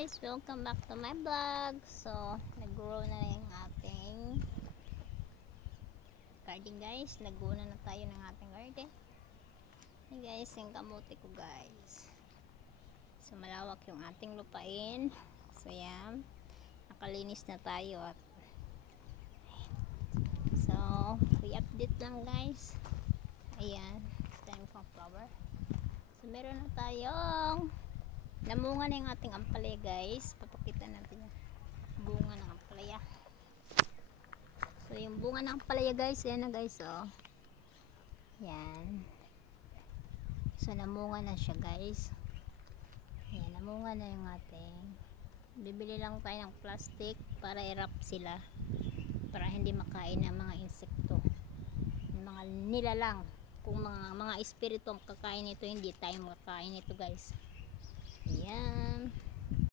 guys! Welcome back to my vlog. So, nag-grow na yung ating garden guys. Nag-una na tayo ng ating garden. Hey guys, yung kamote ko guys. So, malawak yung ating lupain. So, yan. Nakalinis na tayo at so, i-update lang guys. Ayan. Time for flower. So, meron na tayong namunga na yung ating ampalaya guys. Papakita natin yung bunga ng ampalaya. So yung bunga ng ampalaya guys, yan na guys oh. Yan. So namunga na siya guys. Yan, namunga na yung ating. Bibili lang tayo ng plastic para i-wrap sila. Para hindi makain ng mga insekto. Yung mga nilalang. Kung mga espiritu ang kakain nito, hindi tayo makakain nito guys. Ayan.